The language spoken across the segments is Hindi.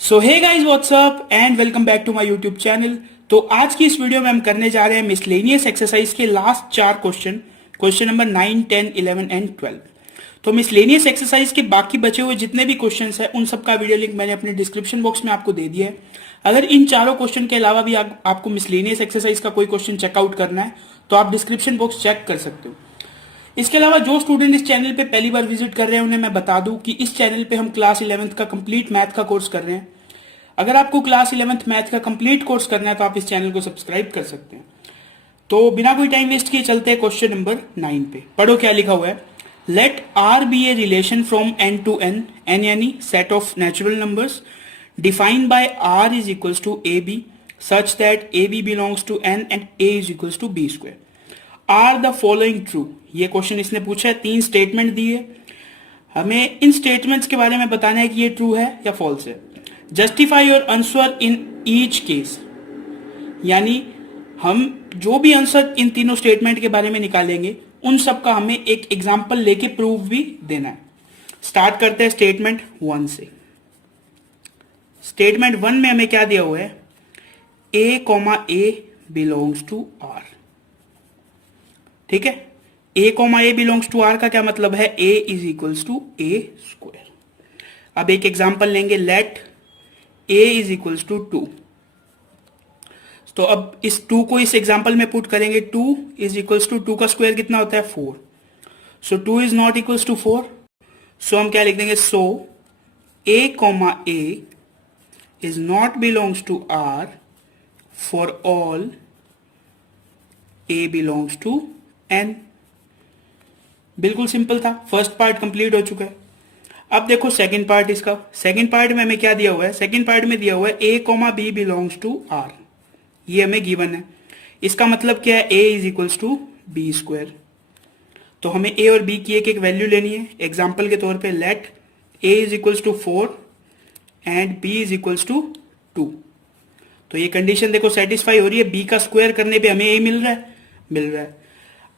So hey guys what's up and welcome back to my YouTube channel. तो आज की इस वीडियो में हम करने जा रहे हैं मिसलेनियस एक्सरसाइज के लास्ट 4 क्वेश्चन नंबर 9, 10, 11 एंड 12। तो मिसलेनियस एक्सरसाइज के बाकी बचे हुए जितने भी क्वेश्चंस हैं उन सब का वीडियो लिंक मैंने अपने डिस्क्रिप्शन बॉक्स में आपको दे दिया है। अगर इन चारों क्वेश्चन के अलावा भी आपको मिसलेनियस एक्सरसाइज का कोई क्वेश्चन चेकआउट करना है तो आप डिस्क्रिप्शन बॉक्स चेक कर सकते हो। इसके अलावा जो स्टूडेंट इस चैनल पे पहली बार विजिट कर रहे हैं उन्हें मैं बता दूं कि इस चैनल पे हम क्लास 11th का कंप्लीट मैथ का कोर्स कर रहे हैं। अगर आपको क्लास 11th मैथ का कंप्लीट कोर्स करना है तो आप इस चैनल को सब्सक्राइब कर सकते हैं। तो बिना कोई टाइम वेस्ट किए चलते हैं क्वेश्चन नंबर 9 पे। पढ़ो क्या लिखा हुआ है। Let R B a relation from N to N, N यानी set of natural numbers defined by R is equals to a b such that a b belongs to N and a is equals to b square. R the following true. ये क्वेश्चन इसने पूछा है, 3 स्टेटमेंट दिए, हमें इन स्टेटमेंट्स के बारे में बताना है कि ये ट्रू है या फॉल्स है। Justify your answer in each case, यानी हम जो भी आंसर इन तीनों स्टेटमेंट के बारे में निकालेंगे उन सब का हमें एक एग्जांपल लेके प्रूफ भी देना है। स्टार्ट करते हैं स्टेटमेंट 1 से। स्टेटमेंट 1 में हमें क्या दिया हुआ है, a comma a belongs to R. ठीक है, a comma a belongs to are का क्या मतलब है, a is equals to a square. अब एक एग्जांपल लेंगे, let a is equals to 2। तो अब इस 2 को इस एग्जांपल में पुट करेंगे, 2 इज इक्वल्स टू 2 का स्क्वायर कितना होता है 4। So 2 is not equals to 4। So हम क्या लिख देंगे, so a comma a is not belongs to R for all a belongs to N. बिल्कुल सिंपल था, फर्स्ट पार्ट कंप्लीट हो चुका है। अब देखो सेकंड पार्ट इसका। सेकंड पार्ट में हमें क्या दिया हुआ है, सेकंड पार्ट में दिया हुआ है a comma b belongs to R. ये हमें गिवन है। इसका मतलब क्या है, a is equals to b square. तो हमें ए और बी की एक एक वैल्यू लेनी है। एग्जाम्पल के तौर पे let a is equals to 4 and b is equals to 2। तो ये कंडीशन देखो सेटिस्फाई हो रही है, बी का स्क्वायर करने पे हमें ए मिल रहा है।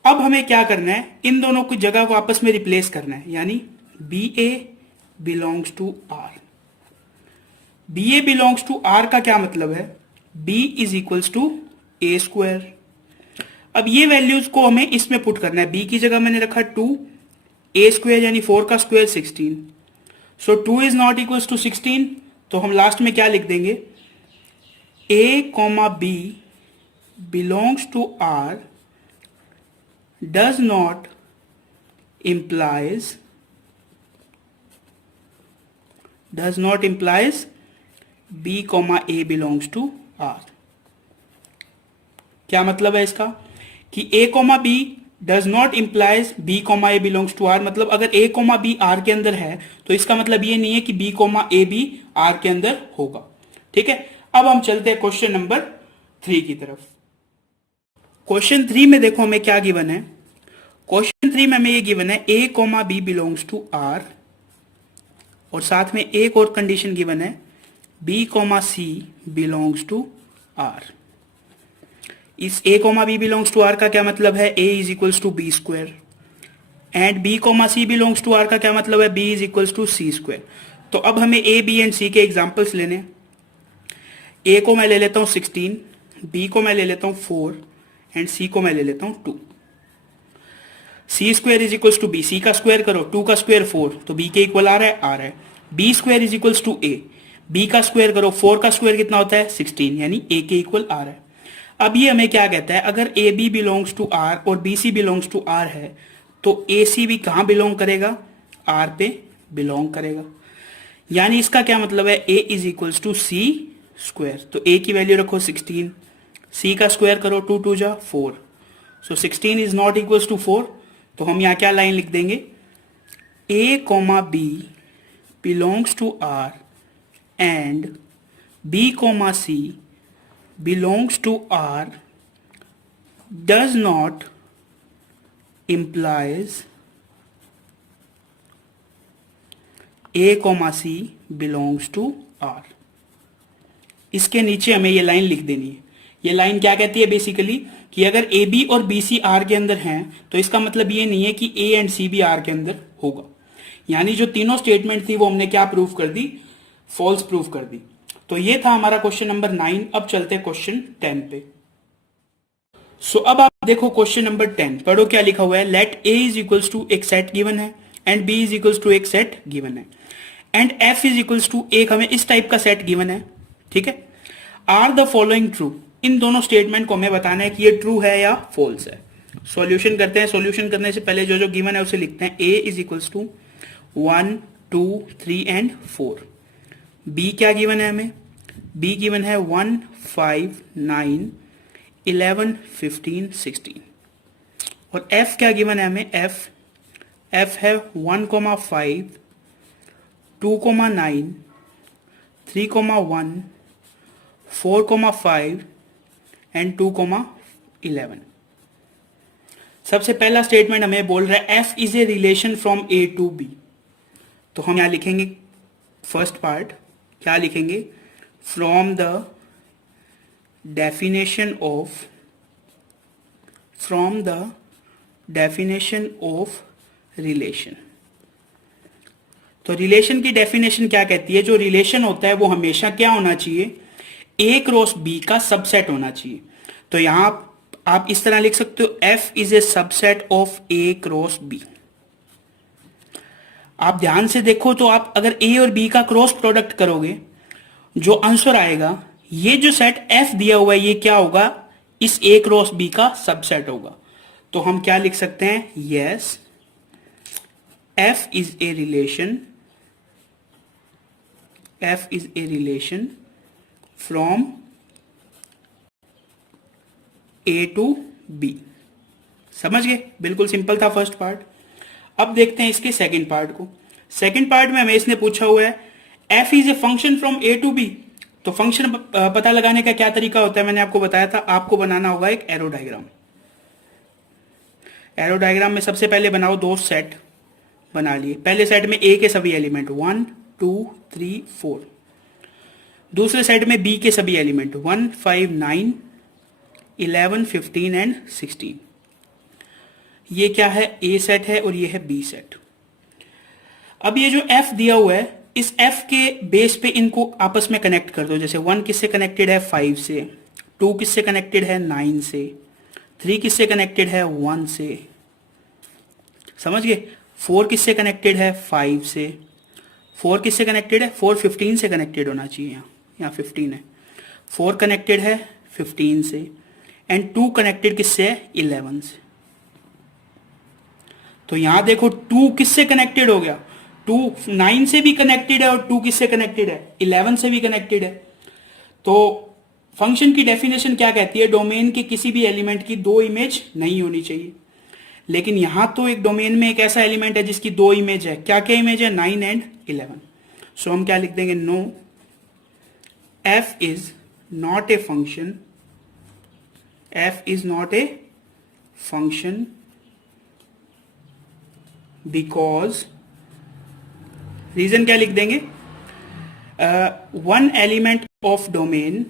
अब हमें क्या करना है, इन दोनों की जगह को आपस में रिप्लेस करना है, यानी b a belongs to r. B a belongs to are का क्या मतलब है, b is equals to a square. अब ये वैल्यूज को हमें इसमें पुट करना है। बी की जगह मैंने रखा 2, ए स्क्वायर यानी 4 का square 16। So 2 is not equals to 16। तो हम लास्ट में क्या लिख देंगे, a comma b belongs to R does not implies b comma a belongs to r। क्या मतलब है इसका कि a comma b does not implies b comma a belongs to r। मतलब अगर a comma b r के अंदर है तो इसका मतलब ये नहीं है कि b comma a भी r के अंदर होगा। ठीक है, अब हम चलते हैं क्वेश्चन नंबर 3 की तरफ। क्वेश्चन 3 में देखो हमें क्या गिवन है। क्वेश्चन 3 में हमें ये गिवन है a comma b belongs to are, और साथ में एक और कंडीशन गिवन है b comma c belongs to r. इस a comma b belongs to are का क्या मतलब है, a is equals to b square, and b comma c belongs to are का क्या मतलब है, b is equals to c square. तो अब हमें a b एंड c के एग्जांपल्स लेने। a को मैं ले लेता हूं 16, b को मैं ले लेता हूं 4 एंड c को मैं ले लेता हूं 2। C square is equals to B, C का स्क्वायर करो, 2 का स्क्वायर 4, तो बी के इक्वल आ रहा है। B square is equals to a, b का स्क्वायर करो, 4 का स्क्वायर कितना होता है 16, यानी ए के इक्वल आ रहा है। अब ये हमें क्या कहता है, अगर a b belongs to are और b c belongs to R है तो ए सी भी कहाँ बिलोंग करेगा, आर पे बिलोंग करेगा। यानी इसका क्या मतलब है, a is equals to c square. तो ए की वैल्यू रखो 16, सी का स्क्वायर करो, 2 2 जा 4, so 16 is not equals to 4। तो हम यहां क्या लाइन लिख देंगे, a comma b belongs to r and b comma c belongs to r does not implies a comma c belongs to r. इसके नीचे हमें ये लाइन लिख देनी है। ये लाइन क्या कहती है बेसिकली कि अगर ए बी और बी सी आर के अंदर हैं तो इसका मतलब ये नहीं है कि ए एंड सी भी आर के अंदर होगा। यानी जो तीनों स्टेटमेंट थी वो हमने क्या प्रूव कर दी, फॉल्स प्रूव कर दी। तो ये था हमारा क्वेश्चन नंबर 9। अब चलते हैं क्वेश्चन 10 पे। सो अब आप देखो क्वेश्चन नंबर 10, पढ़ो क्या लिखा हुआ है। Let a is equals to एक सेट गिवन है and b is equals to एक सेट गिवन है and f is equals to एक हमें इस टाइप का सेट गिवन है, ठीक है। आर द फॉलोइंग ट्रू, इन दोनों स्टेटमेंट को हमें बताना है कि ये ट्रू है या फॉल्स है। सॉल्यूशन करते हैं। सॉल्यूशन करने से पहले जो जो गिवन है उसे लिखते हैं। A is equals to 1 2 3 and 4। B क्या गिवन है हमें, बी गिवन है 1 5 9 11 15 16। और एफ क्या गिवन है हमें, एफ है 1 5 2 9 3 1 4 5 एंड 2 11। सबसे पहला स्टेटमेंट हमें बोल रहा है f is a relation from a to b. तो हम यहां लिखेंगे फर्स्ट पार्ट, क्या लिखेंगे, from the definition of relation. तो रिलेशन की डेफिनेशन क्या कहती है, जो रिलेशन होता है वो हमेशा क्या होना चाहिए, ए क्रॉस बी का सबसेट होना चाहिए। तो यहां आप इस तरह लिख सकते हो, f is a subset of a cross b. आप ध्यान से देखो तो आप अगर ए और बी का क्रॉस प्रोडक्ट करोगे, जो आंसर आएगा, ये जो सेट एफ दिया हुआ है ये क्या होगा, इस ए क्रॉस बी का सबसेट होगा। तो हम क्या लिख सकते हैं, yes f is a relation from a to b. समझ गए, बिल्कुल सिंपल था फर्स्ट पार्ट। अब देखते हैं इसके सेकंड पार्ट को। सेकंड पार्ट में हमें इसने पूछा हुआ है f is a function from a to b. तो फंक्शन पता लगाने का क्या तरीका होता है, मैंने आपको बताया था, आपको बनाना होगा एक एरो डायग्राम। एरो डायग्राम में सबसे पहले बनाओ दो सेट बना लिए। पहले सेट में ए के सभी एलिमेंट 1 2 3 4, दूसरे सेट में बी के सभी एलिमेंट 1 5 9 11 15 एंड 16। ये क्या है, ए सेट है और ये है बी सेट। अब ये जो एफ दिया हुआ है, इस एफ के बेस पे इनको आपस में कनेक्ट कर दो। जैसे 1 किससे कनेक्टेड है 5 से, 2 किससे कनेक्टेड है 9 से, 3 किससे कनेक्टेड है 1 से, समझ गए। 4 किससे कनेक्टेड है 5 से, 4 किससे कनेक्टेड है, 4 15 से कनेक्टेड होना चाहिए, यहाँ 15 है। 4 कनेक्टेड है 15 से एंड 2 कनेक्टेड किससे है 11 से। तो यहां देखो 2 किससे कनेक्टेड हो गया, 2 9 से भी कनेक्टेड है और 2 किससे कनेक्टेड है 11 से भी कनेक्टेड है। तो फंक्शन की डेफिनेशन क्या कहती है, डोमेन के किसी भी एलिमेंट की 2 इमेज नहीं होनी चाहिए। लेकिन यहां तो एक डोमेन में एक ऐसा एलिमेंट है जिसकी 2 इमेज है। क्या क्या इमेज है, 9 एंड 11। सो हम क्या लिख देंगे, no f is not a function, f is not a function because, reason क्या लिख देंगे, one element of domain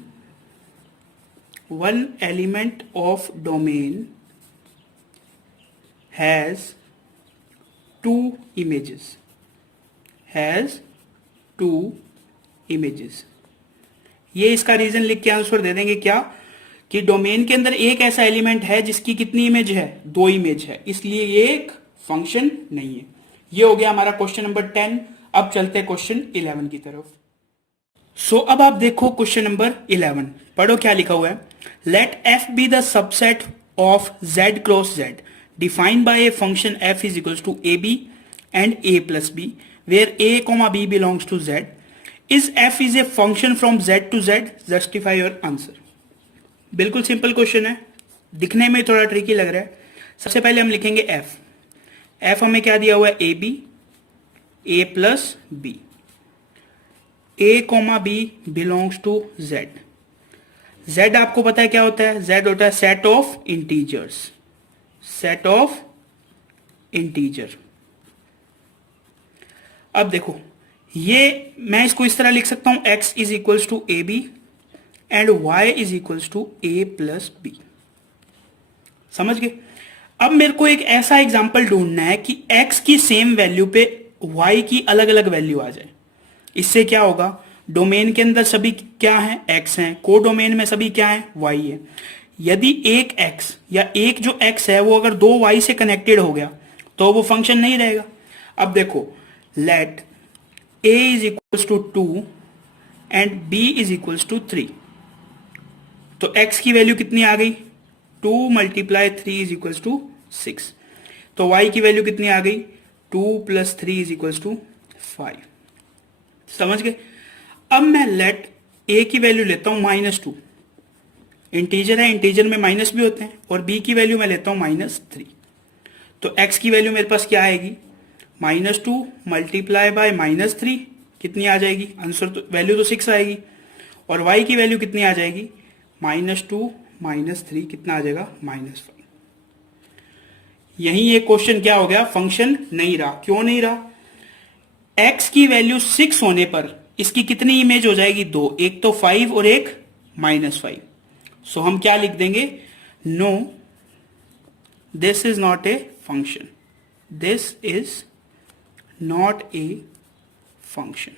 has two images। ये इसका रीजन लिख के आंसर दे देंगे क्या, कि डोमेन के अंदर एक ऐसा एलिमेंट है जिसकी कितनी इमेज है, 2 इमेज है, इसलिए ये एक फंक्शन नहीं है। ये हो गया हमारा क्वेश्चन नंबर 10। अब चलते हैं क्वेश्चन 11 की तरफ। सो अब आप देखो क्वेश्चन नंबर 11, पढ़ो क्या लिखा हुआ है। Let f be the subset of z cross z defined by a function f is equals to ab and a plus b where a comma b belongs to z is f is a function from z to z, justify your answer। बिल्कुल सिंपल क्वेश्चन है, दिखने में थोड़ा ट्रिकी लग रहा है। सबसे पहले हम लिखेंगे f हमें क्या दिया हुआ है, ab a plus b, a comma b belongs to z। z आपको पता है क्या होता है, z होता है set of integers, set of integer. अब देखो ये मैं इसको इस तरह लिख सकता हूं, x is equals to a b and y is equals to a plus b. समझ गए। अब मेरे को एक ऐसा एग्जांपल ढूंढना है कि x की सेम वैल्यू पे y की अलग अलग वैल्यू आ जाए। इससे क्या होगा, डोमेन के अंदर सभी क्या है, x हैं, को डोमेन में सभी क्या है, y है। यदि एक x या एक जो x है वो अगर दो y से कनेक्टेड हो गया तो वो फंक्शन नहीं रहेगा। अब देखो, let a is equals to 2 and b is equals to 3, तो x की वैल्यू कितनी आ गई, 2 मल्टीप्लाई 3 इज इक्वल्स टू 6, तो y की वैल्यू कितनी आ गई, 2 प्लस 3 इज इक्वल्स टू 5। समझ गए। अब मैं लेट a की वैल्यू लेता हूं -2, इंटीजर है, इंटीजर में माइनस भी होते हैं, और b की वैल्यू मैं लेता हूं -3, तो x की वैल्यू मेरे पास क्या आएगी, -2 मल्टीप्लाई बाय -3 कितनी आ जाएगी, आंसर तो वैल्यू तो 6 आएगी, और y की वैल्यू कितनी आ जाएगी, -2 -3 कितना आ जाएगा, -5। यही ये क्वेश्चन क्या हो गया, फंक्शन नहीं रहा। क्यों नहीं रहा, x की वैल्यू 6 होने पर इसकी कितनी इमेज हो जाएगी, 2, एक तो 5 और एक -5। सो हम क्या लिख देंगे, no this is not a function, this is not a function.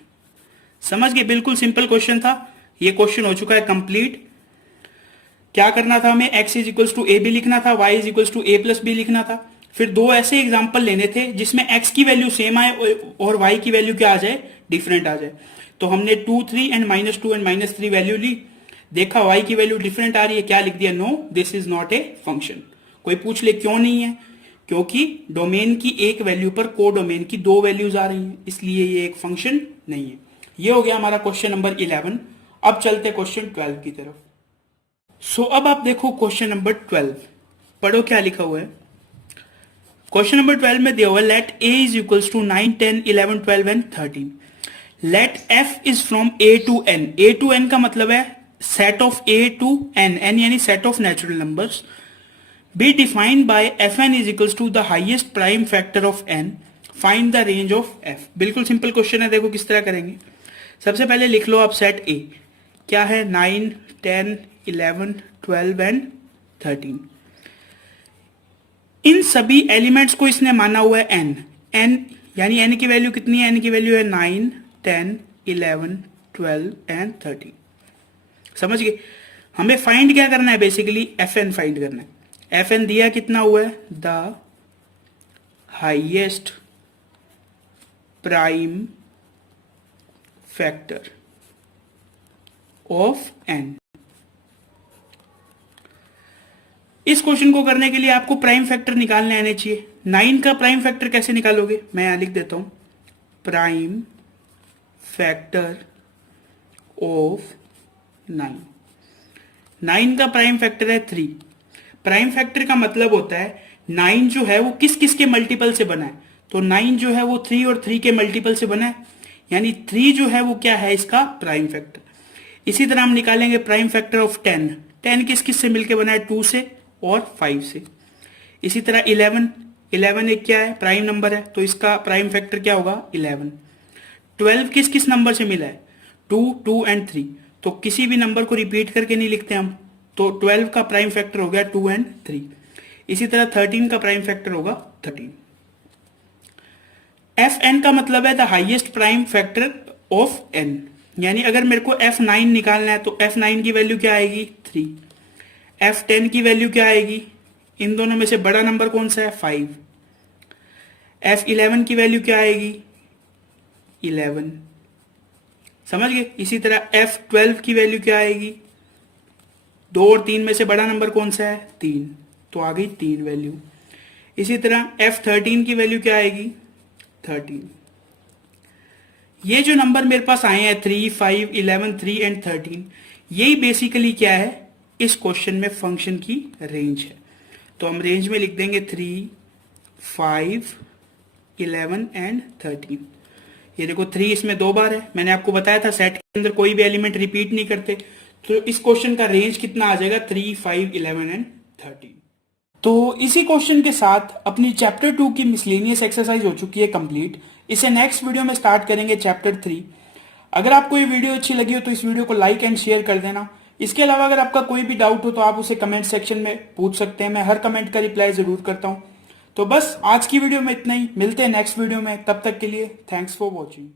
समझ गए, बिल्कुल सिंपल क्वेश्चन था। ये क्वेश्चन हो चुका है कंप्लीट। क्या करना था हमें, x is equals to a b लिखना था, y is equals to a plus b लिखना था। फिर दो ऐसे एग्जाम्पल लेने थे जिसमें x की वैल्यू सेम आए और y की वैल्यू क्या आ जाए, डिफरेंट आ जाए। तो हमने 2 3 एंड -2 एंड -3 वैल्यू ली, देखा y की वैल्यू डिफरेंट आ रही है, क्या लिख दिया, no this is not a function. कोई पूछ ले क्यों नहीं है, क्योंकि डोमेन की एक वैल्यू पर को डोमेन की दो वैल्यूज आ रही हैं, इसलिए ये एक फंक्शन नहीं है। ये हो गया हमारा क्वेश्चन नंबर 11। अब चलते क्वेश्चन 12 की तरफ। सो अब आप देखो क्वेश्चन नंबर 12, पढ़ो क्या लिखा हुआ है। क्वेश्चन नंबर 12 में दिया हुआ है, let a is equals to 9 10 11 12 and 13, let f is from a to n। a to n का मतलब है set of a to n, n यानी set of natural numbers, be defined by fn is equals to the highest prime factor of n, find the range of f। बिल्कुल सिंपल क्वेश्चन है, देखो किस तरह करेंगे। सबसे पहले लिख लो आप सेट a, क्या है, 9 10 11 12 एंड 13। इन सभी एलिमेंट्स को इसने माना हुआ है n, n यानी n की वैल्यू कितनी है, n की वैल्यू है 9 10 11 12 एंड 13। समझ गए। हमें फाइंड क्या करना है, बेसिकली fn फाइंड करना है। fn दिया कितना हुआ है, the highest prime factor of n। इस क्वेश्चन को करने के लिए आपको प्राइम फैक्टर निकालने आने चाहिए। 9 का प्राइम फैक्टर कैसे निकालोगे, मैं यहां लिख देता हूं, प्राइम फैक्टर ऑफ 9। 9 का प्राइम फैक्टर है 3। प्राइम फैक्टर का मतलब होता है 9 जो है वो किस किस के मल्टीपल से बना है, तो 9 जो है वो 3 और 3 के मल्टीपल से बना है, यानी 3 जो है वो क्या है, इसका प्राइम फैक्टर। इसी तरह हम निकालेंगे प्राइम फैक्टर ऑफ 10। 10 किस किस से मिलकर बना है, 2 से और 5 से। इसी तरह 11 एक क्या है, प्राइम नंबर है, तो इसका प्राइम फैक्टर क्या होगा, 11। 12 किस किस नंबर से मिला है, 2 2 एंड 3, तो किसी भी नंबर को रिपीट करके नहीं लिखते हम, तो 12 का प्राइम फैक्टर हो गया 2 एंड 3। इसी तरह 13 का प्राइम फैक्टर होगा 13। fn का मतलब है the highest prime factor of n, यानी अगर मेरे को f9 निकालना है तो f9 की वैल्यू क्या आएगी, 3। f10 की वैल्यू क्या आएगी, इन दोनों में से बड़ा नंबर कौन सा है, 5। f11 की वैल्यू क्या आएगी, 11। समझ गए। इसी तरह f12 की वैल्यू क्या आएगी, 2 और 3 में से बड़ा नंबर कौन सा है, 3, तो आ गई 3 वैल्यू। इसी तरह f13 की वैल्यू क्या आएगी, 13। ये जो नंबर मेरे पास आए हैं 3 5 11 3 एंड 13, यही बेसिकली क्या है, इस क्वेश्चन में फंक्शन की रेंज है। तो हम रेंज में लिख देंगे 3 5 11 एंड 13। ये देखो 3 इसमें 2 बार है, मैंने आपको बताया था सेट के अंदर कोई भी एलिमेंट रिपीट नहीं करते, तो इस क्वेश्चन का रेंज कितना आ जाएगा, 3 5 11 एंड 13। तो इसी क्वेश्चन के साथ अपनी चैप्टर 2 की मिसलेनियस एक्सरसाइज हो चुकी है कंप्लीट। इसे नेक्स्ट वीडियो में स्टार्ट करेंगे चैप्टर 3। अगर आपको ये वीडियो अच्छी लगी हो तो इस वीडियो को लाइक एंड शेयर कर देना। इसके अलावा अगर आपका कोई भी डाउट हो तो आप उसे कमेंट सेक्शन में पूछ सकते हैं, मैं हर कमेंट का रिप्लाई जरूर करता हूं। तो बस आज की वीडियो में इतना ही, मिलते हैं नेक्स्ट वीडियो में, तब तक के लिए थैंक्स फॉर वॉचिंग।